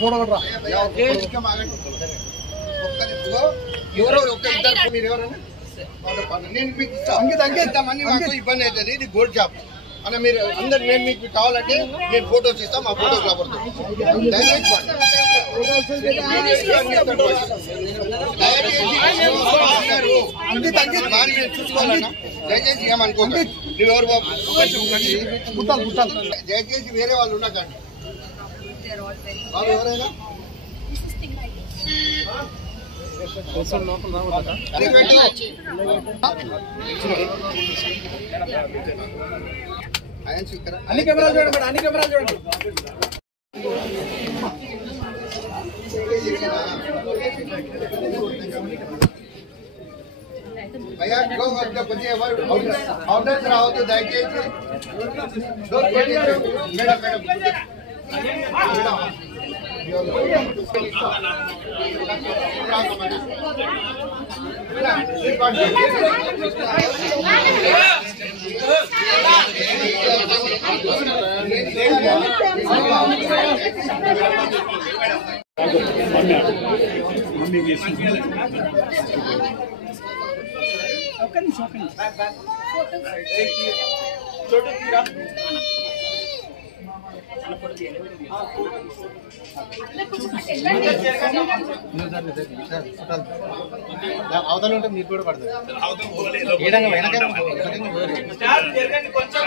Photo కొట్టరా నేను మీకు ఇంతమంది మాకు ఇబ్బంది అవుతుంది. ఇది గోల్డ్ షాప్ అన్న. మీరు అందరు నేను మీకు కావాలంటే నేను ఫోటోస్ ఇస్తాం. మా ఫోటోస్ రాబడుతుంది. చూసుకోవాలన్నా దయచేసి ఏమనుకోండి. నువ్వు ఎవరు బాబు? దయచేసి వేరే వాళ్ళు ఉండకండి బాబు. ఎవరైనా అన్ని కెమెరాలు చూడండి, అన్ని కెమెరాలు చూడండి. భయ్యా కొద్దిగా ఎవరు అవుటర్స్ రావద్దు దయచేసి. మేడం మేడం అవతల ఉంటే మీరు కూడా పడతారు. కొంచెం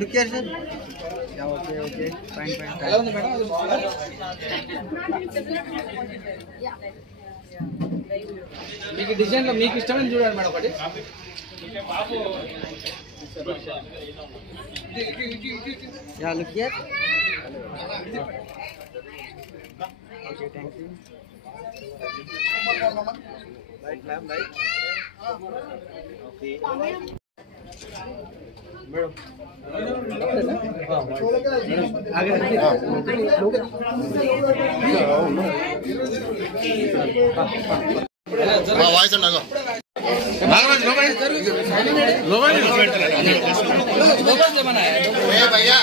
look here sir. Okay okay fine fine. ఎలా ఉంది మేడం? మీకు డిజైన్లో మీకు ఇష్టమైన చూడండి మేడం ఒకటి. Yeah look here. Okay thank you. Right ma'am right. Okay madam voice ఉండగా భయ్యా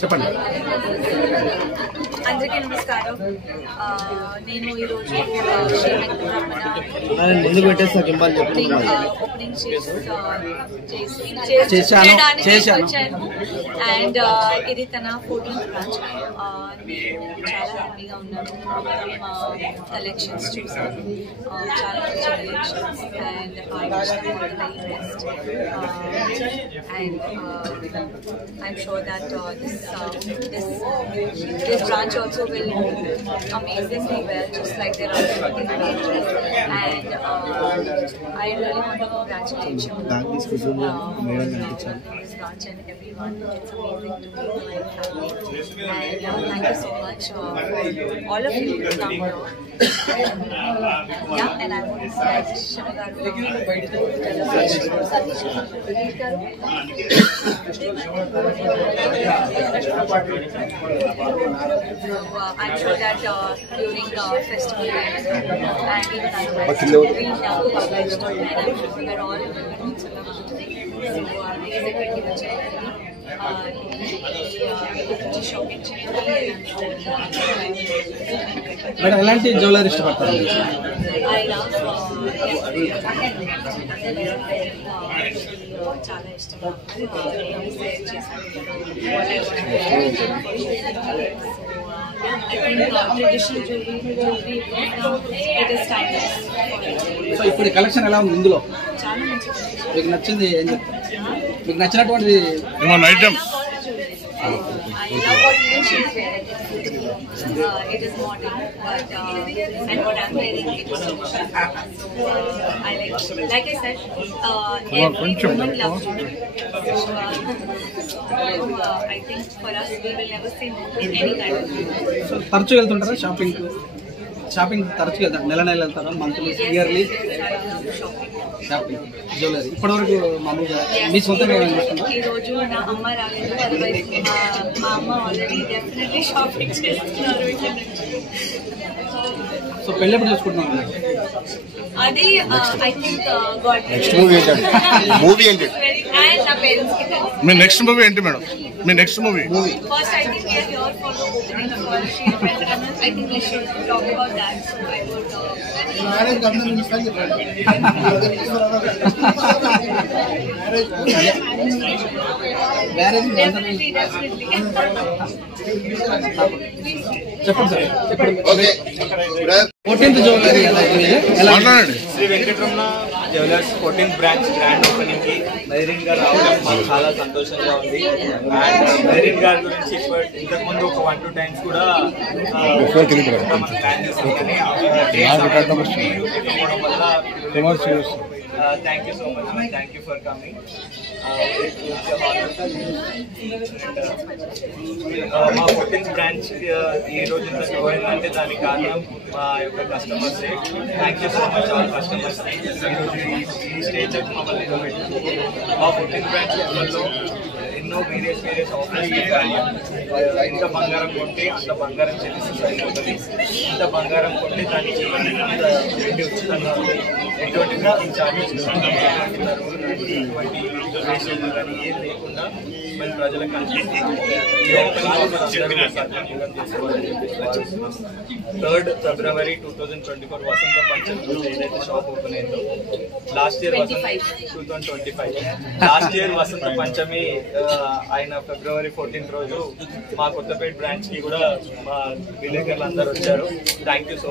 చెప్పండి. అందరికీ నమస్కారం. నేను ఈరోజు ముందుకు పెట్టేస్తాను ఓపెనింగ్ వచ్చాను. అండ్ ఇది తన 14th బ్రాంచ్. చాలా హ్యాపీగా ఉన్నాను. కలెక్షన్స్ చూసాను, చాలా మంచి collections. And and I'm sure that this branch also will amazingly well, just like their other branches. And I really want to congratulate you, Ms. Raj and everyone. It's amazing to be in my family. And thank you so much for all of you to come here. Yeah, and I want to thank Shiva Garu to tell us I'm sure that during festival times and even otherwise, we have published and I'm sure we're all in the roots of the shopping madam ఎలాంటి jewellery ఇష్టపడతారు? చాలా ఇష్టం. So ఇప్పుడు collection ఎలా ఉంది ఇందులో? చాలా మంచిది. మీకు నచ్చింది ఏం చెప్తారు? మీకు నచ్చినటువంటి items? I love what even she's wearing. It is modern, but and what I'm wearing, it is so much. I like I said, every woman loves jewelry. I think for us, we will never say no in any kind of jewelry. తరచుగా వెళ్తుంటారా shopping? Shopping తరచుగా వెళ్తారు? నెల వెళ్తారా? Monthly, yearly shopping jewellery? ఇప్పటివరకు మామూలుగా మీ సొంతంగా ఈ రోజు నా అమ్మ రాలేదు, అదర్వైజ్ మా అమ్మ ఆల్రెడీ డెఫినెట్లీ షాపింగ్ చేస్తున్నారు ఇక్కడ నుంచి. సో పెళ్ళి ఎప్పుడు చూసుకుంటున్నాం? అది ఐ థింక్ గాడ్ మూవీ ఏంటి? అండ్ నా పేరెంట్స్ కి తెలుసు. మీ నెక్స్ట్ మూవీ ఏంటి madam? Me next movie? First, I think we are here for the opening for Shield Veteran. I think we should talk about that. So I would. Definitely. చెప్పండి sir, చెప్పండి. Okay 14th jewellery ఎలా? మాట్లాడండి. Shri Venkataramana jewellers 14th branch grand opening కి మెహరీన్ గారు రావడం మాకు చాలా సంతోషంగా ఉంది. అండ్ మెహరీన్ గారి గురించి ఇంతకు ముందు ఒక 1-2 times కూడా ప్లాన్ చేసుకుంటుంది. Thank you so much. Thank you for coming. మా 14th బ్రాంచ్ ఈ రోజు ఇంత గ్రోయింగ్ అంటే దానికి కారణం మా యొక్క కస్టమర్సే. Thank you so much all customers. ఈరోజు ఈ స్టేజ్ మమ్మల్ని నిలబెట్టారు. మా 14th బ్రాంచ్ లో ఎన్నో వేరియస్ ఆఫర్స్ పెట్టాలి. ఎంత బంగారం కొంటే అంత బంగారం చెల్లిస్తే సరిపోతుంది. ఎంత బంగారం కొంటే దానికి అంత వెండి ఉచితంగా ఉంది. ఎటువంటిగా ఈ చార్జెస్ ఎటువంటి రిజర్వేషన్ కానీ ఏం లేకుండా మన ప్రజలకు అందిస్తుంది. 3rd February 2024 వసంత పంచమి రోజు ఏదైతే షాప్ ఓపెన్ అయిందో, లాస్ట్ ఇయర్ 2025 లాస్ట్ ఇయర్ వసంత పంచమి ఆయన February 14th రోజు మా కొత్తపేట బ్రాంచ్ కి కూడా మా విలేకరులు అందరూ వచ్చారు. Thank you so